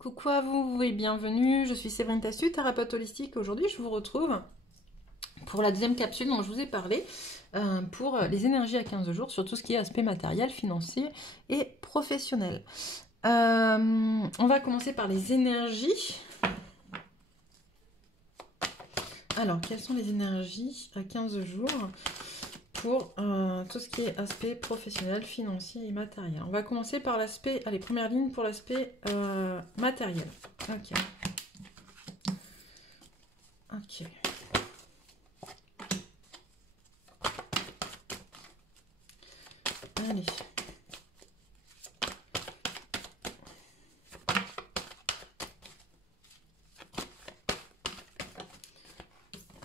Coucou à vous et bienvenue, je suis Séverine Tassu, thérapeute holistique. Aujourd'hui, je vous retrouve pour la deuxième capsule dont je vous ai parlé, pour les énergies à 15 jours, sur tout ce qui est aspect matériel, financier et professionnel. On va commencer par les énergies. Alors, quelles sont les énergies à 15 jours pour tout ce qui est aspect professionnel, financier et matériel? On va commencer par l'aspect, allez, première ligne pour l'aspect matériel. Ok. Ok. Allez.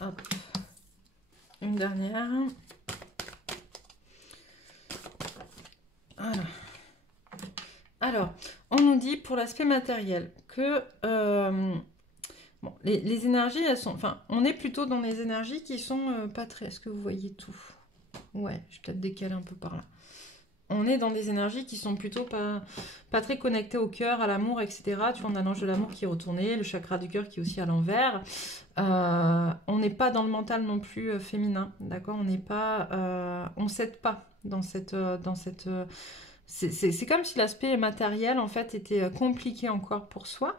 Hop. Une dernière. Voilà. Alors, on nous dit pour l'aspect matériel que bon, les énergies, elles sont, enfin, on est plutôt dans les énergies qui sont pas très. Est-ce que vous voyez tout? Ouais, je vais peut-être décaler un peu par là. On est dans des énergies qui sont plutôt pas très connectées au cœur, à l'amour, etc. Tu vois, on a l'ange de l'amour qui est retourné, le chakra du cœur qui est aussi à l'envers. On n'est pas dans le mental non plus féminin, d'accord? On n'est pas, on s'aide pas dans cette, c'est comme si l'aspect matériel en fait était compliqué encore pour soi.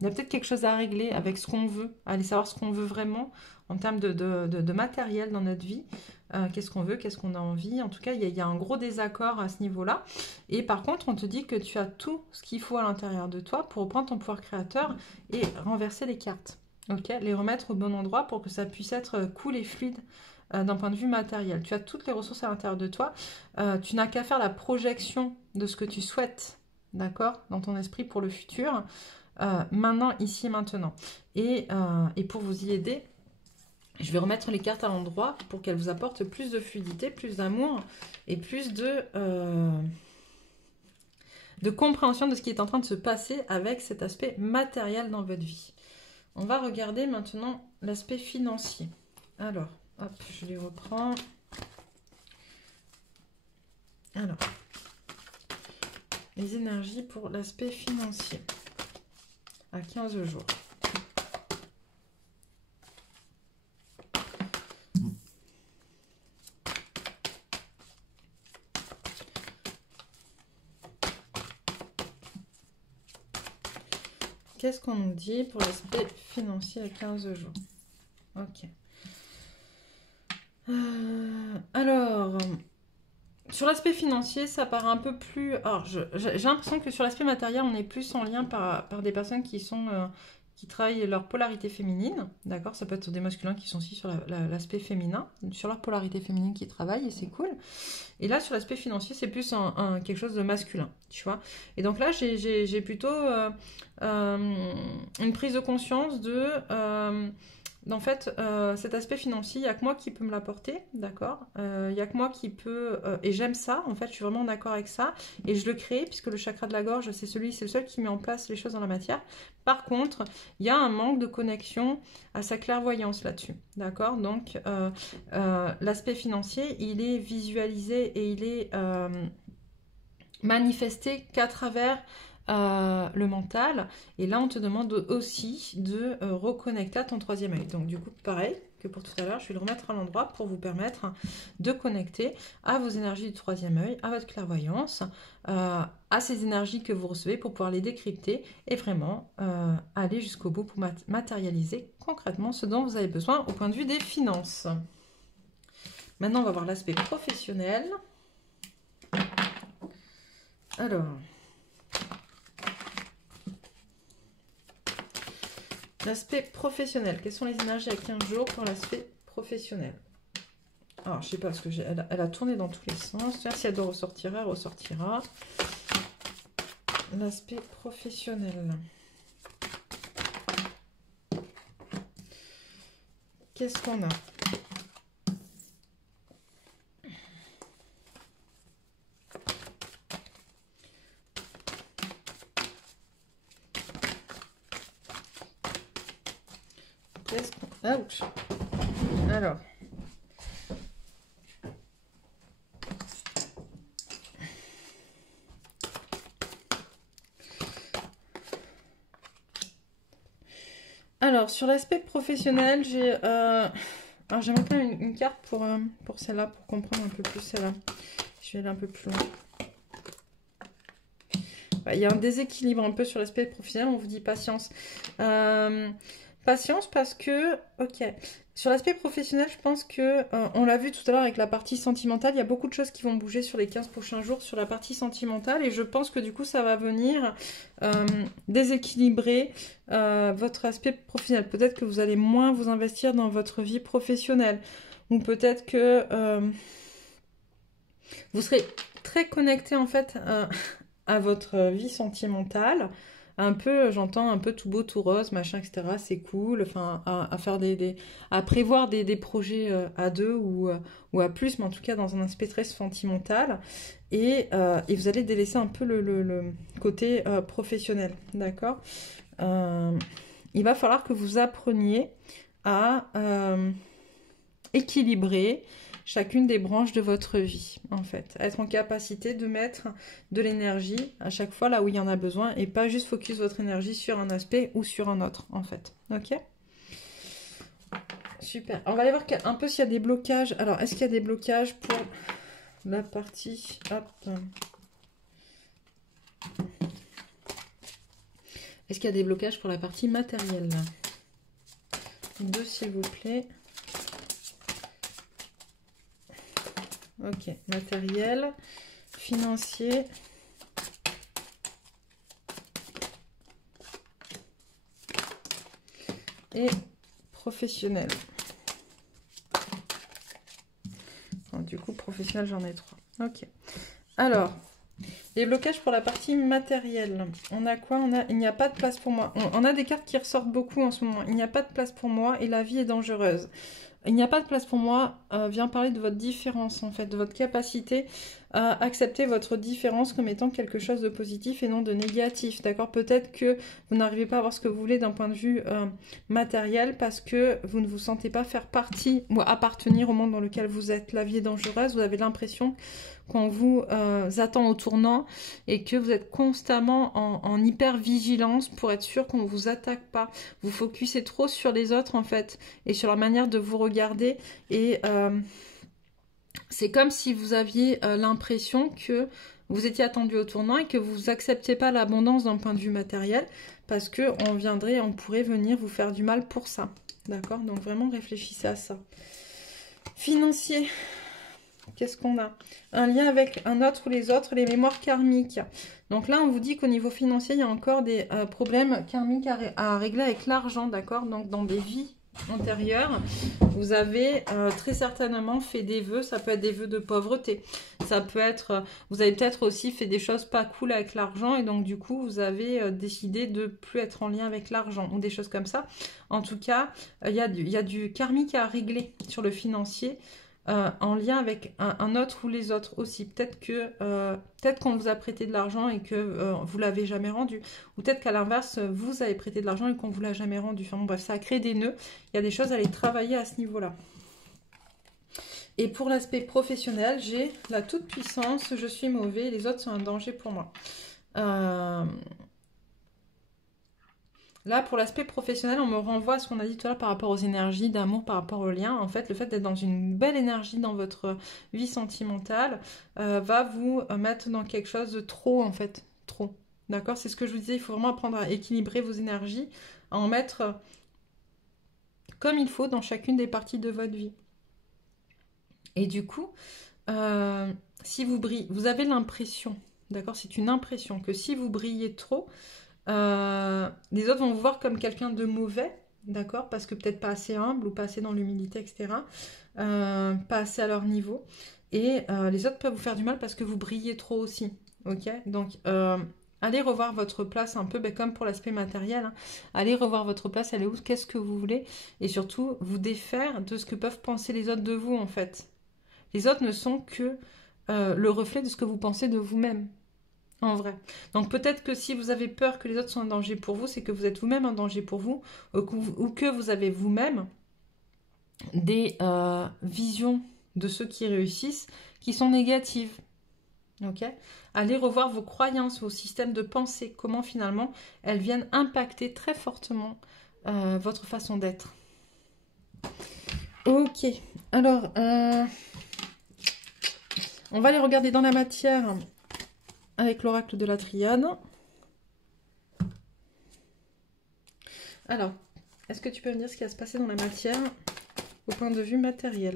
Il y a peut-être quelque chose à régler avec ce qu'on veut, aller savoir ce qu'on veut vraiment en termes de matériel dans notre vie. Qu'est-ce qu'on veut, qu'est-ce qu'on a envie. En tout cas, il y a un gros désaccord à ce niveau-là. Et par contre, on te dit que tu as tout ce qu'il faut à l'intérieur de toi pour reprendre ton pouvoir créateur et renverser les cartes. Ok, les remettre au bon endroit pour que ça puisse être cool et fluide d'un point de vue matériel. Tu as toutes les ressources à l'intérieur de toi. Tu n'as qu'à faire la projection de ce que tu souhaites, d'accord, dans ton esprit pour le futur. Maintenant, ici et maintenant. Et pour vous y aider, je vais remettre les cartes à l'endroit pour qu'elles vous apportent plus de fluidité, plus d'amour et plus de compréhension de ce qui est en train de se passer avec cet aspect matériel dans votre vie. On va regarder maintenant l'aspect financier. Alors, hop, je les reprends. Alors, les énergies pour l'aspect financier à 15 jours. Qu'est-ce qu'on nous dit pour l'aspect financier à 15 jours? Ok. Alors, sur l'aspect financier, ça paraît un peu plus... Alors, j'ai l'impression que sur l'aspect matériel, on est plus en lien par des personnes qui travaillent leur polarité féminine, d'accord? Ça peut être des masculins qui sont aussi sur l'aspect féminin, sur leur polarité féminine qui travaillent, et c'est cool. Et là, sur l'aspect financier, c'est plus quelque chose de masculin, tu vois? Et donc là, j'ai plutôt une prise de conscience en fait, cet aspect financier, il n'y a que moi qui peux me l'apporter, d'accord? Il n'y a que moi qui peut... et j'aime ça, en fait, je suis vraiment d'accord avec ça. Et je le crée, puisque le chakra de la gorge, c'est le seul qui met en place les choses dans la matière. Par contre, il y a un manque de connexion à sa clairvoyance là-dessus, d'accord? Donc, l'aspect financier, il est visualisé et il est manifesté qu'à travers... le mental, et là on te demande aussi de reconnecter à ton troisième œil. Donc du coup pareil que pour tout à l'heure, je vais le remettre à l'endroit pour vous permettre de connecter à vos énergies du troisième œil, à votre clairvoyance, à ces énergies que vous recevez pour pouvoir les décrypter et vraiment aller jusqu'au bout pour matérialiser concrètement ce dont vous avez besoin au point de vue des finances. Maintenant on va voir l'aspect professionnel. Alors, l'aspect professionnel, quelles sont les énergies à 15 jours pour l'aspect professionnel? Alors, je sais pas, parce que elle a tourné dans tous les sens. Si elle doit ressortir, elle ressortira. L'aspect professionnel. Qu'est-ce qu'on a? Ouch. Alors. Alors, sur l'aspect professionnel, j'ai... Alors, j'aimerais bien une carte pour celle-là, pour comprendre un peu plus celle-là. Je vais aller un peu plus loin. Il y a un déséquilibre un peu sur l'aspect professionnel, on vous dit patience. Patience parce que, ok, sur l'aspect professionnel, je pense que, on l'a vu tout à l'heure avec la partie sentimentale, il y a beaucoup de choses qui vont bouger sur les 15 prochains jours sur la partie sentimentale et je pense que du coup, ça va venir déséquilibrer votre aspect professionnel. Peut-être que vous allez moins vous investir dans votre vie professionnelle ou peut-être que vous serez très connecté en fait à votre vie sentimentale, un peu, j'entends un peu tout beau, tout rose, machin, etc. C'est cool, enfin, à faire à prévoir des projets à deux ou à plus, mais en tout cas dans un aspect très sentimental. Et vous allez délaisser un peu le côté professionnel, d'accord? Il va falloir que vous appreniez à équilibrer chacune des branches de votre vie, en fait. Être en capacité de mettre de l'énergie à chaque fois là où il y en a besoin et pas juste focus votre énergie sur un aspect ou sur un autre, en fait. Ok? Super. On va aller voir un peu s'il y a des blocages. Alors, est-ce qu'il y a des blocages pour la partie... Hop. Est-ce qu'il y a des blocages pour la partie matérielle? Deux, s'il vous plaît. Ok, matériel, financier. Et professionnel. Alors, du coup, professionnel, j'en ai 3. Ok. Alors, les blocages pour la partie matérielle. On a quoi? Il n'y a pas de place pour moi. On a des cartes qui ressortent beaucoup en ce moment. Il n'y a pas de place pour moi et la vie est dangereuse. Il n'y a pas de place pour moi, vient parler de votre différence en fait, de votre capacité à accepter votre différence comme étant quelque chose de positif et non de négatif, d'accord? Peut-être que vous n'arrivez pas à avoir ce que vous voulez d'un point de vue matériel parce que vous ne vous sentez pas faire partie ou appartenir au monde dans lequel vous êtes. La vie est dangereuse, vous avez l'impression qu'on vous attend au tournant et que vous êtes constamment en hyper vigilance pour être sûr qu'on ne vous attaque pas. Vous focussez trop sur les autres en fait et sur la manière de vous regarder et c'est comme si vous aviez l'impression que vous étiez attendu au tournant et que vous n'acceptiez pas l'abondance d'un point de vue matériel parce que on pourrait venir vous faire du mal pour ça. D'accord? Donc vraiment réfléchissez à ça. Financier. Qu'est-ce qu'on a? Un lien avec un autre ou les autres, les mémoires karmiques. Donc là, on vous dit qu'au niveau financier, il y a encore des problèmes karmiques à régler avec l'argent, d'accord? Donc dans des vies antérieures, vous avez très certainement fait des vœux. Ça peut être des vœux de pauvreté. Ça peut être, vous avez peut-être aussi fait des choses pas cool avec l'argent et donc du coup, vous avez décidé de plus être en lien avec l'argent ou des choses comme ça. En tout cas, il y a du karmique à régler sur le financier. En lien avec un autre ou les autres aussi. Peut-être qu'on vous a prêté de l'argent et que vous ne l'avez jamais rendu. Ou peut-être qu'à l'inverse, vous avez prêté de l'argent et qu'on ne vous l'a jamais rendu. Enfin bon, bref, ça a créé des nœuds. Il y a des choses à aller travailler à ce niveau-là. Et pour l'aspect professionnel, j'ai la toute-puissance, je suis mauvais, les autres sont un danger pour moi. Là, pour l'aspect professionnel, on me renvoie à ce qu'on a dit tout à l'heure par rapport aux énergies d'amour, par rapport aux liens. En fait, le fait d'être dans une belle énergie dans votre vie sentimentale va vous mettre dans quelque chose de trop, en fait. Trop. D'accord? C'est ce que je vous disais, il faut vraiment apprendre à équilibrer vos énergies, à en mettre comme il faut dans chacune des parties de votre vie. Et du coup, si vous brillez, vous avez l'impression, d'accord? C'est une impression que si vous brillez trop, les autres vont vous voir comme quelqu'un de mauvais, d'accord? Parce que peut-être pas assez humble ou pas assez dans l'humilité, etc. Pas assez à leur niveau. Et les autres peuvent vous faire du mal parce que vous brillez trop aussi, ok? Donc, allez revoir votre place un peu, comme pour l'aspect matériel. Hein. Allez revoir votre place, allez où, qu'est-ce que vous voulez. Et surtout, vous défaire de ce que peuvent penser les autres de vous, en fait. Les autres ne sont que le reflet de ce que vous pensez de vous-même. En vrai. Donc peut-être que si vous avez peur que les autres soient en danger pour vous, c'est que vous êtes vous-même en danger pour vous, ou que vous avez vous-même des visions de ceux qui réussissent qui sont négatives. Ok? Allez revoir vos croyances, vos systèmes de pensée, comment finalement elles viennent impacter très fortement votre façon d'être. Ok, alors, on va aller regarder dans la matière avec l'oracle de la triade. Alors, est-ce que tu peux me dire ce qui va se passer dans la matière au point de vue matériel?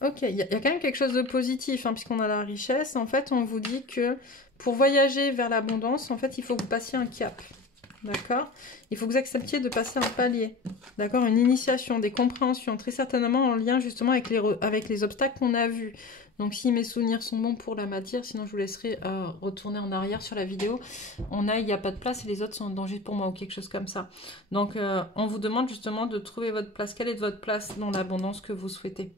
Ok, il y a quand même quelque chose de positif, hein, puisqu'on a la richesse. En fait, on vous dit que pour voyager vers l'abondance, en fait, il faut que vous passiez un cap. D'accord? Il faut que vous acceptiez de passer un palier. D'accord? Une initiation, des compréhensions, très certainement en lien justement avec les obstacles qu'on a vus. Donc, si mes souvenirs sont bons pour la matière, sinon je vous laisserai retourner en arrière sur la vidéo. Il n'y a pas de place et les autres sont en danger pour moi ou quelque chose comme ça. Donc, on vous demande justement de trouver votre place. Quelle est votre place dans l'abondance que vous souhaitez?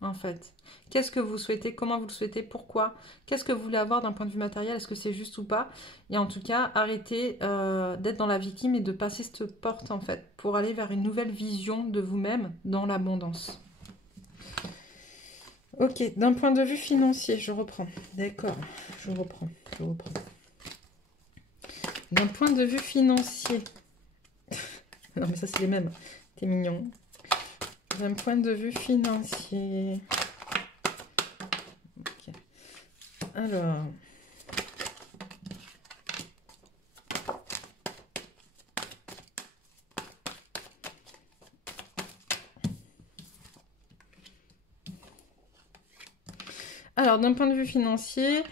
En fait, qu'est-ce que vous souhaitez, comment vous le souhaitez, pourquoi, qu'est-ce que vous voulez avoir d'un point de vue matériel, est-ce que c'est juste ou pas? Et en tout cas, arrêtez d'être dans la victime et de passer cette porte en fait, pour aller vers une nouvelle vision de vous-même dans l'abondance. Ok, d'un point de vue financier, je reprends. D'accord, je reprends. D'un point de vue financier, non mais ça c'est les mêmes, t'es mignon. D'un point de vue financier. Okay. Alors. Alors, d'un point de vue financier,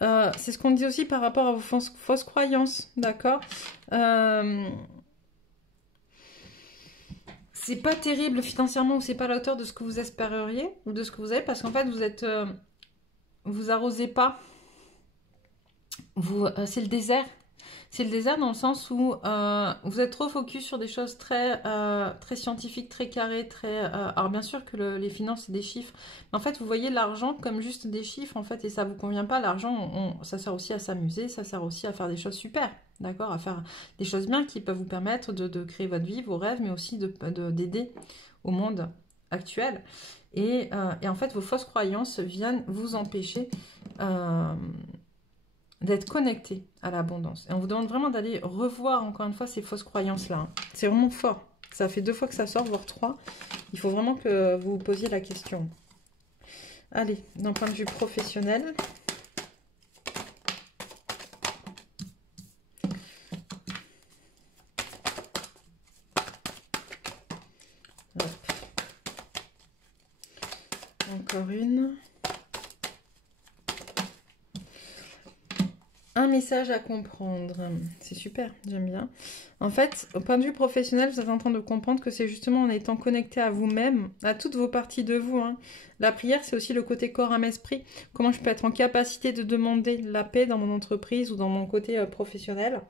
c'est ce qu'on dit aussi par rapport à vos fausses croyances, d'accord? C'est pas terrible financièrement ou c'est pas à la hauteur de ce que vous espéreriez ou de ce que vous avez parce qu'en fait vous êtes vous arrosez pas, c'est le désert. C'est le désert dans le sens où vous êtes trop focus sur des choses très scientifiques, très carrées, alors bien sûr que les finances c'est des chiffres, mais en fait vous voyez l'argent comme juste des chiffres en fait et ça vous convient pas. L'argent, ça sert aussi à s'amuser, ça sert aussi à faire des choses super, d'accord, à faire des choses bien qui peuvent vous permettre de créer votre vie, vos rêves, mais aussi d'aider au monde actuel. Et en fait vos fausses croyances viennent vous empêcher d'être connecté à l'abondance. Et on vous demande vraiment d'aller revoir encore une fois ces fausses croyances-là. Hein. C'est vraiment fort. Ça fait 2 fois que ça sort, voire 3. Il faut vraiment que vous vous posiez la question. Allez, d'un point de vue professionnel. Hop. Encore une. Un message à comprendre. C'est super, j'aime bien. En fait, au point de vue professionnel, vous êtes en train de comprendre que c'est justement en étant connecté à vous-même, à toutes vos parties de vous. Hein. La prière, c'est aussi le côté corps, âme, esprit. Comment je peux être en capacité de demander la paix dans mon entreprise ou dans mon côté professionnel.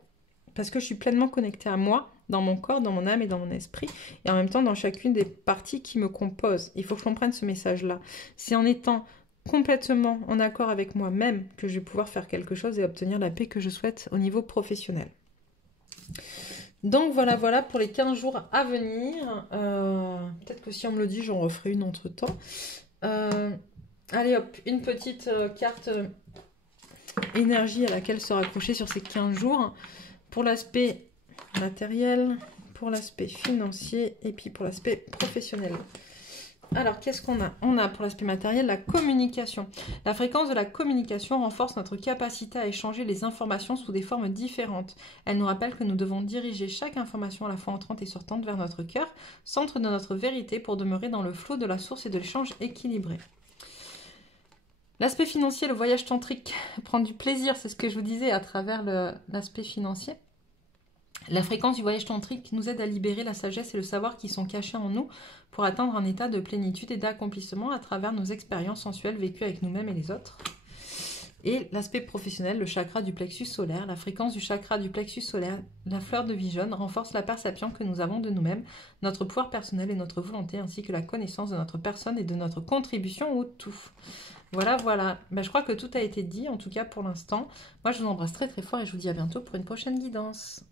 Parce que je suis pleinement connectée à moi, dans mon corps, dans mon âme et dans mon esprit. Et en même temps, dans chacune des parties qui me composent. Il faut que je comprenne ce message-là. C'est en étant complètement en accord avec moi-même que je vais pouvoir faire quelque chose et obtenir la paix que je souhaite au niveau professionnel. Donc voilà pour les 15 jours à venir. Peut-être que si on me le dit, j'en referai une entre-temps. Allez hop, une petite carte énergie à laquelle se raccrocher sur ces 15 jours. Pour l'aspect matériel, pour l'aspect financier et puis pour l'aspect professionnel. Alors, qu'est-ce qu'on a? On a pour l'aspect matériel la communication. La fréquence de la communication renforce notre capacité à échanger les informations sous des formes différentes. Elle nous rappelle que nous devons diriger chaque information à la fois entrante et sortante vers notre cœur, centre de notre vérité, pour demeurer dans le flot de la source et de l'échange équilibré. L'aspect financier, le voyage tantrique, prendre du plaisir, c'est ce que je vous disais à travers l'aspect financier. La fréquence du voyage tantrique nous aide à libérer la sagesse et le savoir qui sont cachés en nous pour atteindre un état de plénitude et d'accomplissement à travers nos expériences sensuelles vécues avec nous-mêmes et les autres. Et l'aspect professionnel, le chakra du plexus solaire, la fréquence du chakra du plexus solaire, la fleur de vie jaune, renforce la perception que nous avons de nous-mêmes, notre pouvoir personnel et notre volonté, ainsi que la connaissance de notre personne et de notre contribution au tout. Voilà. Ben, je crois que tout a été dit, en tout cas pour l'instant. Moi, je vous embrasse très très fort et je vous dis à bientôt pour une prochaine guidance.